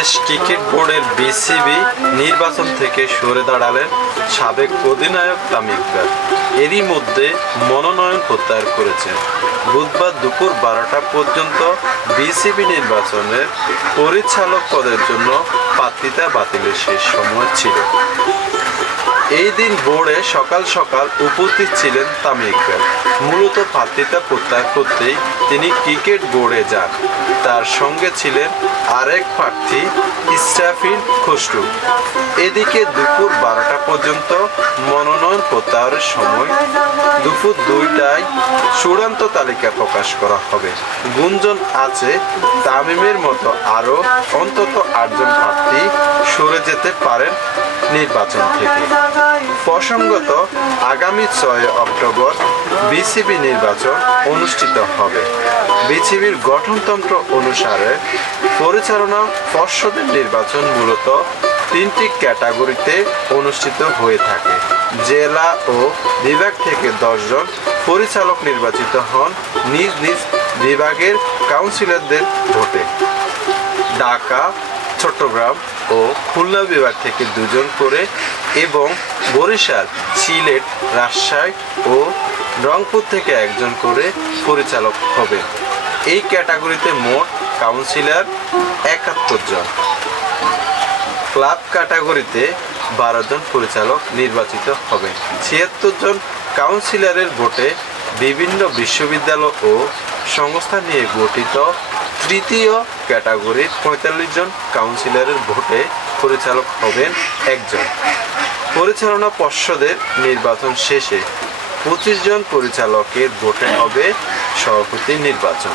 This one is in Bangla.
বাংলাদেশ ক্রিকেট বোর্ডের বিসিবি নির্বাচন থেকে সরে দাঁড়ালেন সাবেক অধিনায়ক তামিম ইকবাল এরই মধ্যে মনোনয়ন প্রত্যাহার করেছেন। বুধবার দুপুর বারোটা পর্যন্ত বিসিবি নির্বাচনের পরিচালক পদের জন্য পাত্রিতা বাতিলের শেষ সময় ছিল। এই দিন বোর্ডে সকাল সকাল উপস্থিত ছিলেন তামিম ইকবাল। মূলত প্রার্থিতা প্রত্যাহার করতেই তিনি ক্রিকেট বোর্ডে যান। তার সঙ্গে ছিলেন আরেক প্রার্থী ইসরাফিল খসরু। এদিকে দুপুর বারোটা পর্যন্ত মনোনয়ন প্রত্যাহারের সময় দুপুর দুইটায় চূড়ান্ত তালিকা প্রকাশ করা হবে। গুঞ্জন আছে, তামিমের মতো আরও অন্তত আটজন প্রার্থী সরে যেতে পারেন নির্বাচন থেকে। প্রসঙ্গত, আগামী ছয় অক্টোবর বিসিবি নির্বাচন অনুষ্ঠিত হবে। বিসিবির গঠনতন্ত্র অনুসারে পরিচালনা পর্ষদের নির্বাচন মূলত তিনটি ক্যাটাগরিতে অনুষ্ঠিত হয়ে থাকে। জেলা ও বিভাগ থেকে দশজন পরিচালক নির্বাচিত হন নিজ নিজ বিভাগের কাউন্সিলরদের ভোটে। ঢাকা চট্টগ্রাম ও খুলনা বিভাগ থেকে দুজন করে এবং বরিশাল, সিলেট, রাজশাহী ও রংপুর থেকে একজন করে পরিচালক হবে। এই ক্যাটাগরিতে মোট কাউন্সিলর একাত্তর জন। ক্লাব ক্যাটাগরিতে বারো জন পরিচালক নির্বাচিত হবেন ছিয়াত্তর জন কাউন্সিলরের ভোটে বিভিন্ন বিশ্ববিদ্যালয় ও সংস্থা নিয়ে গঠিত তৃতীয় ক্যাটাগরির পঁয়তাল্লিশ জন কাউন্সিলরের ভোটে পরিচালক হবেন একজন। পরিচালনা পর্ষদের নির্বাচন শেষে পঁচিশ জন পরিচালকের ভোটে হবে সভাপতি নির্বাচন।